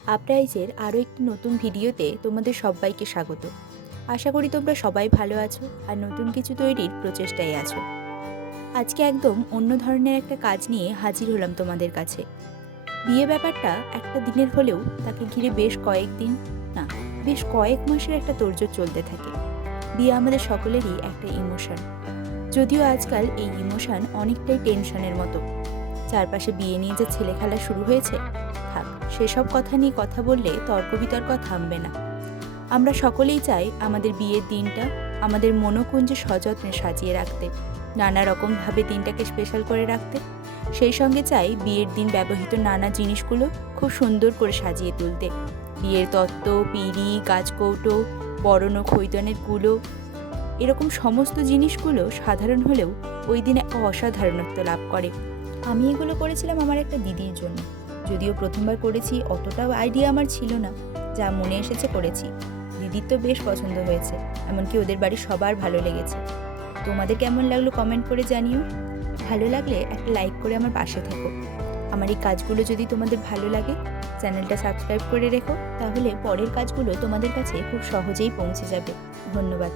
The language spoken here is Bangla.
আপরাইজের আরও একটি নতুন ভিডিওতে তোমাদের সবাইকে স্বাগত। আশা করি তোমরা সবাই ভালো আছো আর নতুন কিছু তৈরির প্রচেষ্টায় আছো। আজকে একদম অন্য ধরনের একটা কাজ নিয়ে হাজির হলাম তোমাদের কাছে। বিয়ে ব্যাপারটা একটা দিনের হলেও তাকে ঘিরে বেশ কয়েক মাসের একটা তোড়জোড় চলতে থাকে। বিয়ে আমাদের সকলেরই একটা ইমোশন, যদিও আজকাল এই ইমোশন অনেকটাই টেনশনের মতো। চারপাশে বিয়ে নিয়ে যে ছেলে খেলা শুরু হয়েছে, থাক সেসব কথা নিয়ে কথা বললে তর্ক বিতর্ক থামবে না। আমরা সকলেই চাই আমাদের বিয়ের দিনটা আমাদের মনোকুঞ্জে সযত্নে সাজিয়ে রাখতে, নানা রকমভাবে দিনটাকে স্পেশাল করে রাখতে। সেই সঙ্গে চাই বিয়ের দিন ব্যবহৃত নানা জিনিসগুলো খুব সুন্দর করে সাজিয়ে তুলতে। বিয়ের তত্ত্ব, পিঁড়ি, গাছকৌটো, বরণ ও খৈতনের কুলো, এরকম সমস্ত জিনিসগুলো সাধারণ হলেও ওই দিন এক অসাধারণত্ব লাভ করে। আমি এগুলো করেছিলাম আমার একটা দিদির জন্য, যদিও প্রথমবার করেছি, অতটাও আইডিয়া আমার ছিল না, যা মনে এসেছে করেছি। দিদির তো বেশ পছন্দ হয়েছে, এমনকি ওদের বাড়ির সবার ভালো লেগেছে। তোমাদের কেমন লাগলো কমেন্ট করে জানিও। ভালো লাগলে একটা লাইক করে আমার পাশে থেকো। আমার এই কাজগুলো যদি তোমাদের ভালো লাগে, চ্যানেলটা সাবস্ক্রাইব করে রেখো, তাহলে পরের কাজগুলো তোমাদের কাছে খুব সহজেই পৌঁছে যাবে। ধন্যবাদ।